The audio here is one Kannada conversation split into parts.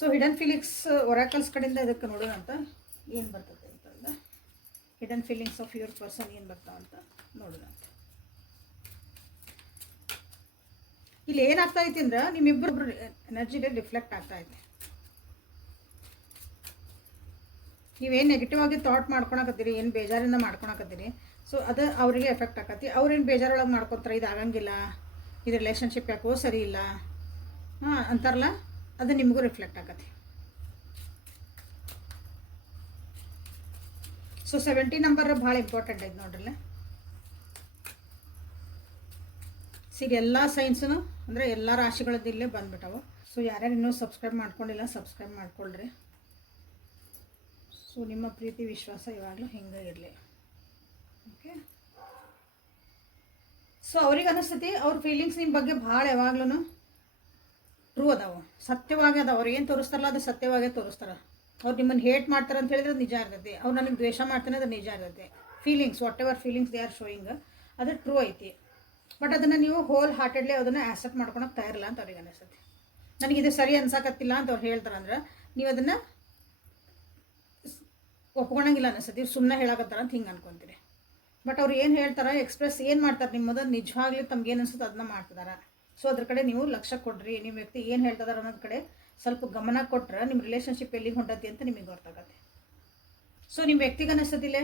ಸೊ ಹಿಡನ್ ಫೀಲಿಂಗ್ಸ್ ಒರಾಕಲ್ಸ್ ಕಡೆಯಿಂದ ಇದಕ್ಕೆ ನೋಡೋಣ ಅಂತ ಏನು ಬರ್ತದೆ ಅಂತಂದ hidden feelings of your person ಏನು ಬರ್ತಾವ ಅಂತ ನೋಡೋಣ ಅಂತ. ಇಲ್ಲಿ ಏನಾಗ್ತಾ ಐತಿ ಅಂದ್ರೆ ನಿಮ್ಮಿಬ್ಬರು ಎನರ್ಜಿಗೆ ರಿಫ್ಲೆಕ್ಟ್ ಆಗ್ತಾ ಐತಿ. ನೀವೇನು ನೆಗೆಟಿವ್ ಆಗಿ ಥಾಟ್ ಮಾಡ್ಕೊಳಕತ್ತೀರಿ, ಏನು ಬೇಜಾರಿಂದ ಮಾಡ್ಕೊಳಕತ್ತೀರಿ, ಸೊ ಅದು ಅವರಿಗೆ ಎಫೆಕ್ಟ್ ಆಕತಿ. ಅವ್ರೇನು ಬೇಜಾರೊಳಗೆ ಮಾಡ್ಕೊತಾರೆ, ಇದು ಆಗಂಗಿಲ್ಲ, ಇದು ರಿಲೇಷನ್ಶಿಪ್ ಯಾಕೋ ಸರಿ ಇಲ್ಲ ಅಂತಾರಲ್ಲ, ಅದು ನಿಮಗೂ ರಿಫ್ಲೆಕ್ಟ್ ಆಕತಿ. ಸೊ 70 ನಂಬರ್ ಭಾಳ ಇಂಪಾರ್ಟೆಂಟ್ ಐತೆ ನೋಡ್ರಲ್ಲ. ಸಿರಿ ಎಲ್ಲ ಸೈನ್ಸು ಅಂದರೆ ಎಲ್ಲ ರಾಶಿಗಳದ್ದು ಇಲ್ಲೇ ಬಂದ್ಬಿಟ್ಟವು. ಸೊ ಯಾರ್ಯಾರು ಇನ್ನೂ ಸಬ್ಸ್ಕ್ರೈಬ್ ಮಾಡ್ಕೊಂಡಿಲ್ಲ ಸಬ್ಸ್ಕ್ರೈಬ್ ಮಾಡ್ಕೊಳ್ರಿ. ಸೊ ನಿಮ್ಮ ಪ್ರೀತಿ ವಿಶ್ವಾಸ ಇವಾಗಲೂ ಹಿಂಗೆ ಇರಲಿ. ಓಕೆ, ಸೊ ಅವ್ರಿಗೆ ಅನಿಸ್ತತಿ ಅವ್ರ ಫೀಲಿಂಗ್ಸ್ ನಿಮ್ಮ ಬಗ್ಗೆ ಭಾಳ ಯಾವಾಗ್ಲೂ ಟ್ರೂ ಅದಾವೆ, ಸತ್ಯವಾಗಿ ಅದಾವೆ. ಅವ್ರು ಏನು ತೋರಿಸ್ತಾರಲ್ಲ ಅದು ಸತ್ಯವಾಗೇ ತೋರಿಸ್ತಾರೆ. ಅವ್ರು ನಿಮ್ಮನ್ನು ಹೇಟ್ ಮಾಡ್ತಾರೆ ಅಂತ ಹೇಳಿದ್ರೆ ಅದು ನಿಜ ಇರ್ತೈತಿ. ಅವ್ರು ನನಗೆ ದ್ವೇಷ ಮಾಡ್ತಾನೆ ಅದು ನಿಜ ಇರ್ತೈತಿ. Feelings what ever feelings they are showing ಅದು ಟ್ರೂ ಐತಿ. ಬಟ್ ಅದನ್ನು ನೀವು ಹೋಲ್ ಹಾರ್ಟೆಡ್ಲಿ ಅದನ್ನು ಆಕ್ಸೆಪ್ಟ್ ಮಾಡ್ಕೊಳಕ್ಕೆ ತಯಾರಿಲ್ಲ ಅಂತ ಅವ್ರಿಗೆ ಅನಿಸ್ತೈತಿ. ನನಗಿದು ಸರಿ ಅನ್ಸಕತ್ತಿಲ್ಲ ಅಂತ ಅವ್ರು ಹೇಳ್ತಾರಂದ್ರೆ ನೀವು ಅದನ್ನು ಒಪ್ಕೊಳಂಗಿಲ್ಲ ಅನಿಸ್ತೈತಿ. ಸುಮ್ಮನೆ ಹೇಳಕತ್ತಾರ ಅಂತ ಹಿಂಗೆ ಅನ್ಕೊತೀರಿ. ಬಟ್ ಅವ್ರು ಏನು ಹೇಳ್ತಾರೆ, ಎಕ್ಸ್ಪ್ರೆಸ್ ಏನು ಮಾಡ್ತಾರೆ ನಿಮ್ಮದು ನಿಜವಾಗ್ಲಿ ತಮ್ಗೆ ಏನು ಅನ್ಸುತ್ತೆ ಅದನ್ನ ಮಾಡ್ತಿದ್ದಾರೆ. ಸೊ ಅದ್ರ ಕಡೆ ನೀವು ಲಕ್ಷ್ಯ ಕೊಡ್ರಿ. ನಿಮ್ಮ ವ್ಯಕ್ತಿ ಏನು ಹೇಳ್ತಿದಾರೆ ಅನ್ನೋದ್ರ ಕಡೆ ಸ್ವಲ್ಪ ಗಮನ ಕೊಟ್ಟರೆ ನಿಮ್ಮ ರಿಲೇಷನ್ಶಿಪ್ ಎಲ್ಲಿಗೆ ಹೊಂಟತಿ ಅಂತ ನಿಮಗೆ ಗೊತ್ತಾಗತ್ತೆ. ಸೊ ನಿಮ್ಮ ವ್ಯಕ್ತಿಗೆ ಅನಿಸ್ತದಿಲ್ಲ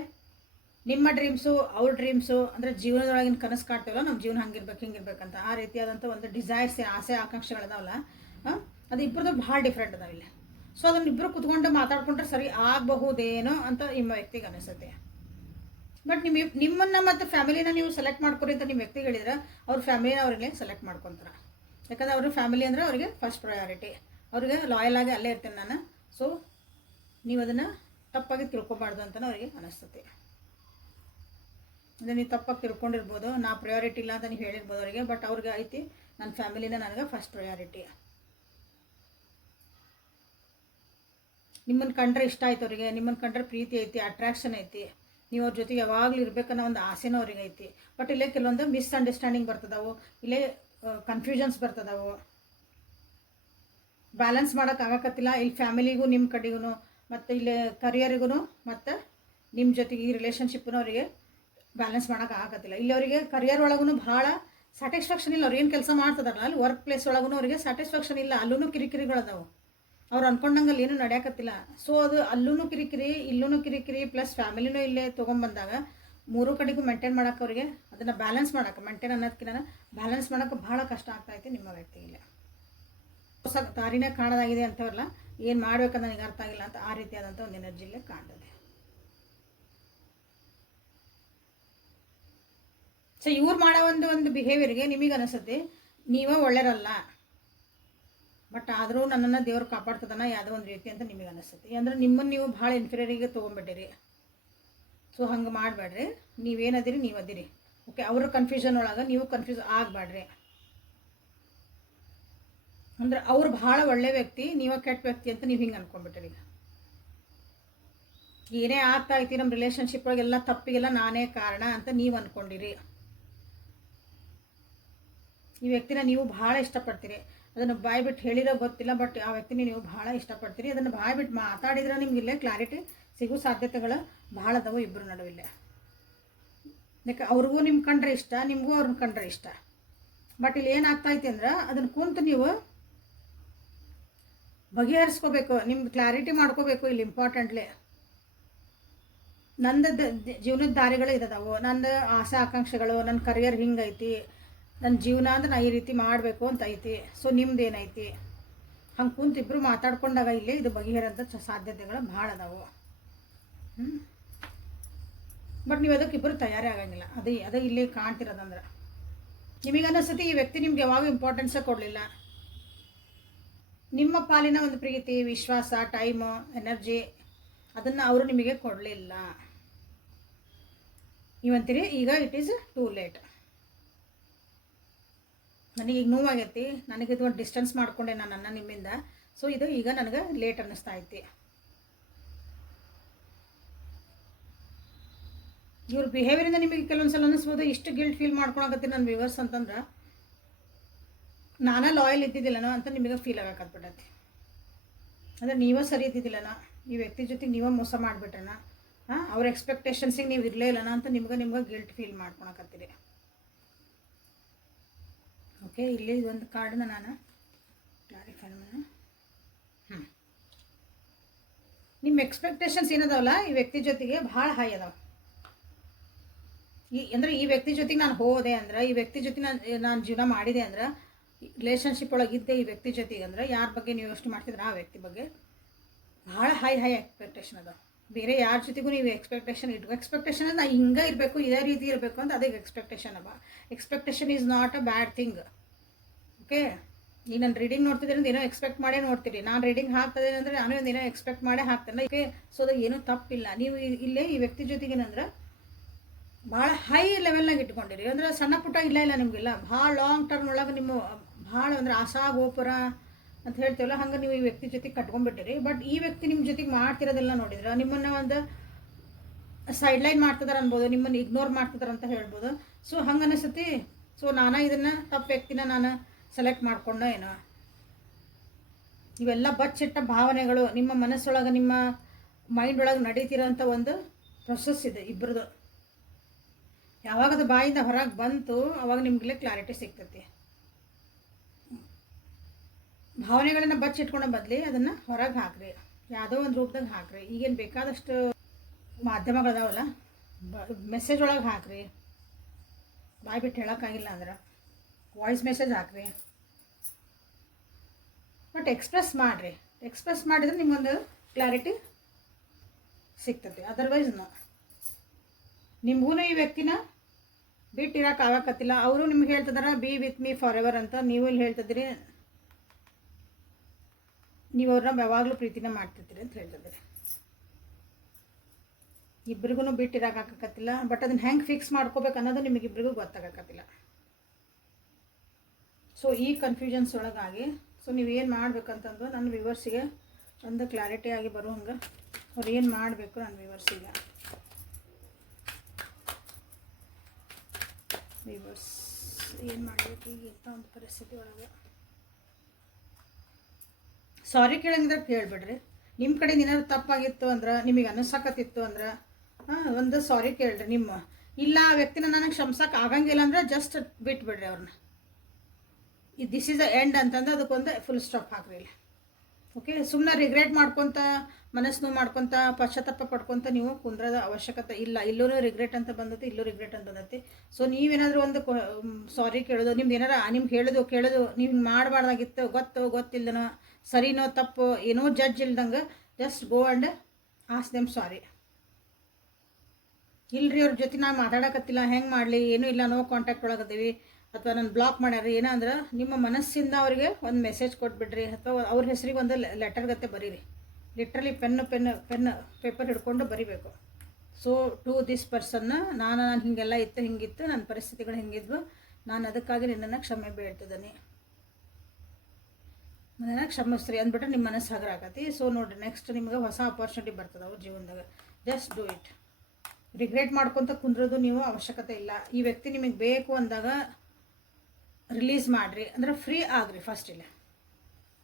ನಿಮ್ಮ ಡ್ರೀಮ್ಸು ಅವ್ರ ಡ್ರೀಮ್ಸು ಅಂದರೆ ಜೀವನದೊಳಗಿನ ಕನಸು ಕಾಡ್ತೀವಲ್ಲ, ನಮ್ಮ ಜೀವನ ಹಂಗಿರ್ಬೇಕು ಹಿಂಗಿರ್ಬೇಕಂತ ಆ ರೀತಿಯಾದಂಥ ಒಂದು ಡಿಸೈರ್ಸ್ ಆಸೆ ಆಕಾಂಕ್ಷೆಗಳಿದಾವಲ್ಲ, ಅದು ಇಬ್ಬರದು ಭಾಳ ಡಿಫ್ರೆಂಟ್ ಅದಾವಿಲ್ಲ. ಸೊ ಅದನ್ನ ಇಬ್ಬರು ಕುತ್ಕೊಂಡು ಮಾತಾಡ್ಕೊಂಡ್ರೆ ಸರಿ ಆಗಬಹುದೇನೋ ಅಂತ ನಿಮ್ಮ ವ್ಯಕ್ತಿಗೆ ಅನಿಸುತ್ತೆ. ಬಟ್ ನಿಮ್ಮನ್ನು ಮತ್ತು ಫ್ಯಾಮಿಲಿನ ನೀವು ಸೆಲೆಕ್ಟ್ ಮಾಡ್ಕೊರಿ ಅಂತ ನಿಮ್ಮ ವ್ಯಕ್ತಿಗೆ ಹೇಳಿದ್ರೆ ಅವ್ರ ಫ್ಯಾಮಿಲಿನ ಅವ್ರಿಗೆ ಸೆಲೆಕ್ಟ್ ಮಾಡ್ಕೊತಾರೆ. ಯಾಕಂದ್ರೆ ಅವ್ರ ಫ್ಯಾಮಿಲಿ ಅಂದರೆ ಅವರಿಗೆ ಫಸ್ಟ್ ಪ್ರಯಾರಿಟಿ. ಅವ್ರಿಗೆ ಲಾಯಲ್ ಆಗಿ ಅಲ್ಲೇ ಇರ್ತೇನೆ ನಾನು. ಸೊ ನೀವು ಅದನ್ನು ತಪ್ಪಾಗಿ ತಿಳ್ಕೊಬಾರ್ದು ಅಂತ ಅವರಿಗೆ ಅನಿಸ್ತತಿ. ಅಂದರೆ ನೀವು ತಪ್ಪಾಗಿ ತಿಳ್ಕೊಂಡಿರ್ಬೋದು, ನಾ ಪ್ರಯಾರಿಟಿ ಇಲ್ಲ ಅಂತ ನೀವು ಹೇಳಿರ್ಬೋದು ಅವರಿಗೆ. ಬಟ್ ಅವ್ರಿಗೆ ಐತಿ ನನ್ನ ಫ್ಯಾಮಿಲಿನ ನನಗೆ ಫಸ್ಟ್ ಪ್ರಯಾರಿಟಿ. ನಿಮ್ಮನ್ನು ಕಂಡ್ರೆ ಇಷ್ಟ ಆಯ್ತು ಅವರಿಗೆ, ನಿಮ್ಮನ್ನು ಕಂಡ್ರೆ ಪ್ರೀತಿ ಐತಿ, ಅಟ್ರಾಕ್ಷನ್ ಐತಿ, ನೀವು ಅವ್ರ ಜೊತೆಗೆ ಯಾವಾಗಲೂ ಇರಬೇಕನ್ನೋ ಒಂದು ಆಸೆನೂ ಅವ್ರಿಗೆ ಐತಿ. ಬಟ್ ಇಲ್ಲೇ ಕೆಲವೊಂದು ಮಿಸ್ಅಂಡರ್ಸ್ಟ್ಯಾಂಡಿಂಗ್ ಬರ್ತದವು, ಇಲ್ಲೇ ಕನ್ಫ್ಯೂಷನ್ಸ್ ಬರ್ತದವು, ಬ್ಯಾಲೆನ್ಸ್ ಮಾಡೋಕ್ಕಾಗಕತ್ತಿಲ್ಲ. ಇಲ್ಲಿ ಫ್ಯಾಮಿಲಿಗೂ ನಿಮ್ಮ ಕಡೆಗೂ ಮತ್ತು ಇಲ್ಲಿ ಕರಿಯರಿಗೂ ಮತ್ತು ನಿಮ್ಮ ಜೊತೆಗೆ ಈ ರಿಲೇಷನ್ಶಿಪ್ಪನ್ನು ಅವರಿಗೆ ಬ್ಯಾಲೆನ್ಸ್ ಮಾಡೋಕ್ಕಾಗತ್ತಿಲ್ಲ. ಇಲ್ಲಿ ಅವರಿಗೆ ಕರಿಯರ್ ಒಳಗೂ ಭಾಳ ಸ್ಯಾಟಿಸ್ಫ್ಯಾಕ್ಷನ್ ಇಲ್ಲ. ಅವ್ರು ಏನು ಕೆಲಸ ಮಾಡ್ತಿದಾರಲ್ಲ ಅಲ್ಲಿ ವರ್ಕ್ ಪ್ಲೇಸ್ ಒಳಗೂ ಅವರಿಗೆ ಸ್ಯಾಟಿಸ್ಫ್ಯಾಕ್ಷನ್ ಇಲ್ಲ. ಅಲ್ಲೂ ಕಿರಿಕಿರಿಗಳದಾವು, ಅವ್ರು ಅಂದ್ಕೊಂಡಂಗೆ ಅಲ್ಲಿ ಏನೂ ನಡೆಯಕತ್ತಿಲ್ಲ. ಸೊ ಅದು ಅಲ್ಲೂ ಕಿರಿಕಿರಿ ಇಲ್ಲೂ ಕಿರಿಕಿರಿ ಪ್ಲಸ್ ಫ್ಯಾಮಿಲಿನೂ ಇಲ್ಲೇ ತೊಗೊಂಬಂದಾಗ ಮೂರೂ ಕಡೆಗೂ ಮೇಂಟೈನ್ ಮಾಡೋಕೆ ಅವರಿಗೆ ಅದನ್ನು ಬ್ಯಾಲೆನ್ಸ್ ಮಾಡೋಕೆ ಮೇಂಟೈನ್ ಅನ್ನೋದಕ್ಕಿಂತ ಬ್ಯಾಲೆನ್ಸ್ ಮಾಡೋಕೆ ಭಾಳ ಕಷ್ಟ ಆಗ್ತಾಯಿದೆ ನಿಮ್ಮ ವ್ಯಕ್ತಿಗೆ. ಹೊಸ ದಾರಿನೇ ಕಾಣೋದಾಗಿದೆ ಅಂತವಲ್ಲ, ಏನು ಮಾಡ್ಬೇಕಂತ ನನಗೆ ಅರ್ಥ ಆಗಿಲ್ಲ ಅಂತ ಆ ರೀತಿಯಾದಂಥ ಒಂದು ಎನರ್ಜಿಲೇ ಕಾಣ್ತದೆ. ಸೊ ಇವ್ರು ಮಾಡೋ ಒಂದು ಬಿಹೇವಿಯರ್ಗೆ ನಿಮಗೆ ಅನಿಸುತ್ತೆ ನೀವೇ ಒಳ್ಳೆಯರಲ್ಲ, ಬಟ್ ಆದರೂ ನನ್ನನ್ನು ದೇವ್ರು ಕಾಪಾಡ್ತದನ ಯಾವುದೋ ಒಂದು ರೀತಿ ಅಂತ ನಿಮಗೆ ಅನಿಸುತ್ತೆ. ಅಂದರೆ ನಿಮ್ಮನ್ನು ನೀವು ಭಾಳ ಇನ್ಫೀರಿಯರಿಗೆ ತೊಗೊಂಬಿಟ್ಟಿರಿ. ಸೊ ಹಂಗೆ ಮಾಡಬೇಡ್ರಿ. ನೀವೇನದಿರಿ ನೀವು ಅದಿರಿ. ಓಕೆ, ಅವ್ರ ಕನ್ಫ್ಯೂಷನ್ ಒಳಗೆ ನೀವು ಕನ್ಫ್ಯೂಸ್ ಆಗಬೇಡ್ರಿ. ಅಂದ್ರೆ ಅವ್ರು ಭಾಳ ಒಳ್ಳೆ ವ್ಯಕ್ತಿ, ನೀವೇ ಕೆಟ್ಟ ವ್ಯಕ್ತಿ ಅಂತ ನೀವು ಹಿಂಗೆ ಅನ್ಕೊಂಡ್ಬಿಟ್ಟಿರಿ. ಏನೇ ಆಗ್ತಾ ಐತಿ ನಮ್ಮ ರಿಲೇಷನ್ಶಿಪ್ ಒಳಗೆಲ್ಲ ತಪ್ಪಿಗೆಲ್ಲ ನಾನೇ ಕಾರಣ ಅಂತ ನೀವು ಅಂದ್ಕೊಂಡಿರಿ. ಈ ವ್ಯಕ್ತಿನ ನೀವು ಭಾಳ ಇಷ್ಟಪಡ್ತೀರಿ. ಅದನ್ನು ಬಾಯ್ಬಿಟ್ಟು ಹೇಳಿರೋ ಗೊತ್ತಿಲ್ಲ, ಬಟ್ ಆ ವ್ಯಕ್ತಿನ ನೀವು ಭಾಳ ಇಷ್ಟಪಡ್ತೀರಿ. ಅದನ್ನು ಬಾಯ್ಬಿಟ್ಟು ಮಾತಾಡಿದ್ರೆ ನಿಮಗಿಲ್ಲೇ ಕ್ಲಾರಿಟಿ ಸಿಗೋ ಸಾಧ್ಯತೆಗಳು ಭಾಳ ಅದಾವೆ ಇಬ್ಬರು ನಡುವಿಲ್ಲ. ಯಾಕೆ ಅವ್ರಿಗೂ ನಿಮ್ಮ ಕಂಡ್ರೆ ಇಷ್ಟ, ನಿಮಗೂ ಅವ್ರನ್ನ ಕಂಡ್ರೆ ಇಷ್ಟ. ಬಟ್ ಇಲ್ಲಿ ಏನಾಗ್ತಾಯಿದೆ ಅಂದ್ರೆ ಅದನ್ನು ಕುಂತು ನೀವು ಬಗೆಹರಿಸ್ಕೋಬೇಕು, ನಿಮ್ದು ಕ್ಲಾರಿಟಿ ಮಾಡ್ಕೋಬೇಕು. ಇಲ್ಲಿ ಇಂಪಾರ್ಟೆಂಟ್ಲಿ ನಂದು ಜೀವನದ ದಾರಿಗಳು ಇದಾವೆ, ನಂದು ಆಸೆ ಆಕಾಂಕ್ಷೆಗಳು, ನನ್ನ ಕರಿಯರ್ ಹಿಂಗೈತಿ, ನನ್ನ ಜೀವನ ಅಂದ್ರೆ ನಾ ಈ ರೀತಿ ಮಾಡಬೇಕು ಅಂತ ಐತಿ. ಸೊ ನಿಮ್ದು ಏನೈತಿ ಹಂಗೆ ಕುಂತು ಇಬ್ಬರು ಮಾತಾಡ್ಕೊಂಡಾಗ ಇಲ್ಲೇ ಇದು ಬಗೆಹರಂಥ ಸಾಧ್ಯತೆಗಳು ಭಾಳ ಅದಾವೆ. ಬಟ್ ನೀವು ಅದಕ್ಕೆ ಇಬ್ಬರು ತಯಾರೇ ಆಗಂಗಿಲ್ಲ. ಅದೇ ಇಲ್ಲಿ ಕಾಣ್ತಿರೋದಂದ್ರೆ ನಿಮಗೆ ಅನ್ನಿಸ್ತತಿ ಈ ವ್ಯಕ್ತಿ ನಿಮ್ಗೆ ಯಾವಾಗ ಇಂಪಾರ್ಟೆನ್ಸೇ ಕೊಡಲಿಲ್ಲ. ನಿಮ್ಮ ಪಾಲಿನ ಒಂದು ಪ್ರೀತಿ ವಿಶ್ವಾಸ ಟೈಮು ಎನರ್ಜಿ ಅದನ್ನು ಅವರು ನಿಮಗೆ ಕೊಡಲಿಲ್ಲ. ನೀವಂತೀರಿ ಈಗ ಇಟ್ ಈಸ್ ಟೂ ಲೇಟ್. ನನಗೀಗ ನೋವಾಗೈತಿ, ನನಗಿದು ಒಂದು ಡಿಸ್ಟೆನ್ಸ್ ಮಾಡಿಕೊಂಡೆ ನನ್ನನ್ನು ನಿಮ್ಮಿಂದ. ಸೊ ಇದು ಈಗ ನನಗೆ ಲೇಟ್ ಅನ್ನಿಸ್ತಾ ಐತಿ. ಇವ್ರ ಬಿಹೇವಿಯರಿಂದ ನಿಮಗೆ ಕೆಲವೊಂದು ಸಲ ಅನ್ನಿಸ್ಬೋದು ಇಷ್ಟು ಗಿಲ್ಟ್ ಫೀಲ್ ಮಾಡ್ಕೊಳಕತ್ತೀನಿ ನನ್ನ ವ್ಯೂವರ್ಸ್ ಅಂತಂದ್ರೆ ನಾನೇ ಲಾಯಲ್ ಇದ್ದಿದ್ದಿಲ್ಲನೋ ಅಂತ ನಿಮಗೆ ಫೀಲ್ ಆಗಕತ್ಬಿಟ್ಟೈತಿ. ಅಂದರೆ ನೀವೇ ಸರಿ ಇದ್ದಿದ್ದಿಲ್ಲನ, ಈ ವ್ಯಕ್ತಿ ಜೊತೆಗೆ ನೀವೇ ಮೋಸ ಮಾಡಿಬಿಟ್ರನ, ಅವ್ರ ಎಕ್ಸ್ಪೆಕ್ಟೇಷನ್ಸಿಗೆ ನೀವು ಇರಲೇ ಇಲ್ಲನ ಅಂತ ನಿಮ್ಗೆ ಗಿಲ್ಟ್ ಫೀಲ್ ಮಾಡ್ಕೊಳಕತ್ತೀರಿ. ಓಕೆ, ಇಲ್ಲಿ ಒಂದು ಕಾರ್ಡನ್ನ ನಾನು ಕ್ಲಾರಿಫೈ ಮಾಡೋಣ. ನಿಮ್ಮ ಎಕ್ಸ್ಪೆಕ್ಟೇಷನ್ಸ್ ಏನದಾವಲ್ಲ ಈ ವ್ಯಕ್ತಿ ಜೊತೆಗೆ ಭಾಳ ಹೈ ಅದಾವ. ಅಂದರೆ ಈ ವ್ಯಕ್ತಿ ಜೊತೆಗೆ ನಾನು ಹೋದೆ ಅಂದ್ರೆ, ಈ ವ್ಯಕ್ತಿ ಜೊತೆ ನಾನು ಜೀವನ ಮಾಡಿದೆ ಅಂದ್ರೆ, ರಿಲೇಷನ್ಶಿಪ್ ಒಳಗಿದ್ದೆ ಈ ವ್ಯಕ್ತಿ ಜೊತೆಗೆ ಅಂದ್ರೆ, ಯಾರ ಬಗ್ಗೆ ನೀವು ಎಷ್ಟು ಮಾಡ್ತಿದ್ರೆ ಆ ವ್ಯಕ್ತಿ ಬಗ್ಗೆ ಭಾಳ ಹೈ ಎಕ್ಸ್ಪೆಕ್ಟೇಷನ್ ಅದಾವ. ಬೇರೆ ಯಾರ ಜೊತೆಗೂ ನೀವು ಎಕ್ಸ್ಪೆಕ್ಟೇಷನ್ ಎಕ್ಸ್ಪೆಕ್ಟೇಷನ್ ನಾ ಹಿಂಗೆ ಇರಬೇಕು, ಇದೇ ರೀತಿ ಇರಬೇಕು ಅಂತ ಅದೇ ಎಕ್ಸ್ಪೆಕ್ಟೇಷನ್ ಅವ. Expectation is not a bad thing. Okay, ಈಗ ನಾನು ರೀಡಿಂಗ್ ನೋಡ್ತಿದ್ರೆ ಏನೋ ಎಕ್ಸ್ಪೆಕ್ಟ್ ಮಾಡೇ ನೋಡ್ತೀರಿ, ನಾನು ರೀಡಿಂಗ್ ಹಾಕ್ತದೆ ಅಂದರೆ ನಾನು ಒಂದು ಏನೋ ಎಕ್ಸ್ಪೆಕ್ಟ್ ಮಾಡೇ ಹಾಕ್ತೇನೆ. ಓಕೆ, ಸೊ ಅದು ಏನೂ ತಪ್ಪಿಲ್ಲ. ನೀವು ಇಲ್ಲೇ ಈ ವ್ಯಕ್ತಿ ಜೊತೆಗೆ ಏನಂದ್ರೆ ಭಾಳ ಹೈ ಲೆವೆಲ್ನಾಗ ಇಟ್ಕೊಂಡಿರಿ. ಅಂದರೆ ಸಣ್ಣ ಪುಟ್ಟ ಇಲ್ಲ ನಿಮಗಿಲ್ಲ, ಭಾಳ ಲಾಂಗ್ ಟರ್ಮ್ ಒಳಗೆ ನಿಮ್ಮ ಭಾಳ ಅಂದ್ರೆ ಆಸಾ ಗೋಪುರ ಅಂತ ಹೇಳ್ತೀವಲ್ಲ, ಹಂಗೆ ನೀವು ಈ ವ್ಯಕ್ತಿ ಜೊತೆಗೆ ಕಟ್ಕೊಂಡ್ಬಿಟ್ಟಿರಿ. ಬಟ್ ಈ ವ್ಯಕ್ತಿ ನಿಮ್ಮ ಜೊತೆಗೆ ಮಾಡ್ತಿರೋದೆಲ್ಲ ನೋಡಿದ್ರೆ ನಿಮ್ಮನ್ನು ಒಂದು ಸೈಡ್ಲೈನ್ ಮಾಡ್ತಿದಾರೆ ಅನ್ಬೋದು, ನಿಮ್ಮನ್ನು ಇಗ್ನೋರ್ ಮಾಡ್ತಿದಾರೆ ಅಂತ ಹೇಳ್ಬೋದು. ಸೊ ಹಂಗೆ ಅನಿಸುತ್ತೆ. ಸೊ ನಾನು ಇದನ್ನು ತಪ್ಪು ವ್ಯಕ್ತಿನ ನಾನು ಸೆಲೆಕ್ಟ್ ಮಾಡ್ಕೊಂಡೆ ಏನೋ. ಇವೆಲ್ಲ ಬಚ್ಚಿಟ್ಟ ಭಾವನೆಗಳು ನಿಮ್ಮ ಮನಸ್ಸೊಳಗೆ, ನಿಮ್ಮ ಮೈಂಡ್ ಒಳಗೆ ನಡೀತಿರೋಂಥ ಒಂದು ಪ್ರೊಸೆಸ್ ಇದೆ ಇಬ್ಬರದು. ಯಾವಾಗದು ಬಾಯಿಂದ ಹೊರಗೆ ಬಂತು ಅವಾಗ ನಿಮ್ಗೆ ಕ್ಲಾರಿಟಿ ಸಿಗ್ತೈತಿ. ಭಾವನೆಗಳನ್ನು ಬಚ್ಚಿಟ್ಕೊಂಡ ಬದಲಿ ಅದನ್ನು ಹೊರಗೆ ಹಾಕ್ರಿ, ಯಾವುದೋ ಒಂದು ರೂಪದಾಗ ಹಾಕ್ರಿ. ಈಗೇನು ಬೇಕಾದಷ್ಟು ಮಾಧ್ಯಮಗಳದಾವಲ್ಲ, ಮೆಸೇಜ್ ಒಳಗೆ ಹಾಕ್ರಿ. ಬಾಯ್ ಬಿಟ್ಟು ಹೇಳೋಕ್ಕಾಗಿಲ್ಲ ಅಂದ್ರೆ ವಾಯ್ಸ್ ಮೆಸೇಜ್ ಹಾಕ್ರಿ. ಬಟ್ ಎಕ್ಸ್ಪ್ರೆಸ್ ಮಾಡಿರಿ. ಎಕ್ಸ್ಪ್ರೆಸ್ ಮಾಡಿದ್ರೆ ನಿಮಗೊಂದು ಕ್ಲಾರಿಟಿ ಸಿಗ್ತದೆ. ಅದರ್ವೈಸ್ ನಿಮಗೂ ಈ ವ್ಯಕ್ತಿನ ಬಿಟ್ಟಿರೋಕೆ ಆಗಕತ್ತಿಲ್ಲ. ಅವರು ನಿಮ್ಗೆ ಹೇಳ್ತಿದಾರ be with me forever ಅಂತ. ನೀವು ಇಲ್ಲಿ ಹೇಳ್ತಿದ್ದೀರಿ ನೀವು ಅವ್ರನ್ನ ಯಾವಾಗಲೂ ಪ್ರೀತಿನ ಮಾಡ್ತಿರ್ತೀರಿ ಅಂತ ಹೇಳ್ತಿದ್ದೀರಿ. ಇಬ್ಬರಿಗೂ ಬಿಟ್ಟಿರೋಕ್ಕಾಗತ್ತಿಲ್ಲ. ಬಟ್ ಅದನ್ನು ಹೆಂಗೆ ಫಿಕ್ಸ್ ಮಾಡ್ಕೋಬೇಕು ಅನ್ನೋದು ನಿಮಗಿಬ್ಬರಿಗೂ ಗೊತ್ತಾಗಕತ್ತಿಲ್ಲ. ಸೊ ಈ ಕನ್ಫ್ಯೂಷನ್ಸ್ ಒಳಗಾಗಿ ಸೊ ನೀವೇನು ಮಾಡ್ಬೇಕಂತಂದು ನನ್ನ ವ್ಯೂವರ್ಸಿಗೆ ಒಂದು ಕ್ಲಾರಿಟಿ ಆಗಿ ಬರೋ ಹಂಗೆ ಅವ್ರು ಏನು ಮಾಡಬೇಕು ನನ್ನ ವ್ಯೂವರ್ಸಿಗೆ. ವ್ಯೂವರ್ಸ್ ಏನು ಮಾಡಬೇಕು ಈಗ ಇಂಥ ಒಂದು ಪರಿಸ್ಥಿತಿ ಒಳಗೆ. ಸಾರಿ ಕೇಳಂಗಿದ್ರೆ ಕೇಳಿಬಿಡ್ರಿ. ನಿಮ್ಮ ಕಡೆಯಿಂದ ಏನಾದ್ರು ತಪ್ಪಾಗಿತ್ತು ಅಂದ್ರೆ, ನಿಮಗೆ ಅನಿಸಕತ್ತಿತ್ತು ಅಂದ್ರೆ ಒಂದು ಸಾರಿ ಕೇಳ್ರಿ. ನಿಮ್ಮ ಇಲ್ಲ ಆ ವ್ಯಕ್ತಿನ ನನಗೆ ಕ್ಷಮಿಸಕ್ಕೆ ಆಗಂಗಿಲ್ಲ ಅಂದ್ರೆ ಜಸ್ಟ್ ಬಿಟ್ಬಿಡ್ರಿ ಅವ್ರನ್ನ. ದಿಸ್ ಈಸ್ ದ ಎಂಡ್ ಅಂತಂದ್ರೆ ಅದಕ್ಕೊಂದು ಫುಲ್ ಸ್ಟಾಪ್ ಹಾಕ್ರಿ ಇಲ್ಲಿ. ಓಕೆ, ಸುಮ್ಮನೆ ರಿಗ್ರೆಟ್ ಮಾಡ್ಕೊತ ಮನಸ್ಸು ಮಾಡ್ಕೊತ ಪಶ್ಚಾತ್ತಾಪ ಪಡ್ಕೊತ ನೀವು ಕುಂದ್ರದ ಅವಶ್ಯಕತೆ ಇಲ್ಲ. ಇಲ್ಲೂ ರಿಗ್ರೆಟ್ ಅಂತ ಬಂದೈತಿ, ಇಲ್ಲೂ ರಿಗ್ರೆಟ್ ಅಂತ ಬಂದೈತಿ. ಸೊ ನೀವೇನಾದರೂ ಒಂದು ಸಾರಿ ಕೇಳೋದು, ನಿಮ್ದು ಏನಾರ ನಿಮ್ಗೆ ಕೇಳೋದು ನೀವು ಹಿಂಗೆ ಮಾಡಬಾರ್ದಾಗಿತ್ತು, ಗೊತ್ತಿಲ್ದನೋ ಸರಿನೋ ತಪ್ಪು ಏನೋ ಜಡ್ಜ್ ಇಲ್ದಂಗೆ just go and ask them sorry. ಇಲ್ರಿ ಅವ್ರ ಜೊತೆ ನಾನು ಮಾತಾಡಕತ್ತಿಲ್ಲ, ಹೆಂಗೆ ಮಾಡಲಿ, ಏನೂ ಇಲ್ಲ, ನೋ ಕಾಂಟ್ಯಾಕ್ಟ್ ಒಳಗದೀವಿ, ಅಥವಾ ನಾನು ಬ್ಲಾಕ್ ಮಾಡ್ಯಾರ ಏನಂದ್ರೆ ನಿಮ್ಮ ಮನಸ್ಸಿಂದ ಅವರಿಗೆ ಒಂದು ಮೆಸೇಜ್ ಕೊಟ್ಬಿಡ್ರಿ. ಅಥವಾ ಅವ್ರ ಹೆಸರಿಗೆ ಒಂದು ಲೆಟರ್ ಗತ್ತೆ ಬರೀರಿ. ಲಿಟ್ರಲಿ ಪೆನ್ ಪೇಪರ್ ಹಿಡ್ಕೊಂಡು ಬರಿಬೇಕು. ಸೊ ಟು ದಿಸ್ ಪರ್ಸನ್ನ ನಾನು ಹೀಗೆಲ್ಲ ಇತ್ತು, ಹಿಂಗಿತ್ತು, ನನ್ನ ಪರಿಸ್ಥಿತಿಗಳು ಹೆಂಗಿದ್ವು, ನಾನು ಅದಕ್ಕಾಗಿ ನಿನ್ನನ್ನು ಕ್ಷಮೆ ಬೇಳ್ತಿದ್ದೀನಿ, ನನ್ನನ್ನು ಕ್ಷಮಿಸ್ರಿ ಅಂದ್ಬಿಟ್ರೆ ನಿಮ್ಮ ಮನಸ್ಸು ಹಗರ ಆಗತಿ. ಸೊ ನೋಡಿರಿ, ನೆಕ್ಸ್ಟ್ ನಿಮ್ಗೆ ಹೊಸ ಆಪರ್ಚುನಿಟಿ ಬರ್ತದೆ ಅವ್ರ ಜೀವನದಾಗ. Just do it. ರಿಗ್ರೆಟ್ ಮಾಡ್ಕೊತ ಕುಂದ್ರೋದು ನೀವು ಅವಶ್ಯಕತೆ ಇಲ್ಲ. ಈ ವ್ಯಕ್ತಿ ನಿಮಗೆ ಬೇಕು ಅಂದಾಗ ರಿಲೀಸ್ ಮಾಡಿರಿ, ಅಂದ್ರೆ ಫ್ರೀ ಆಗ್ರಿ ಫಸ್ಟ್ ಇಲ್ಲ.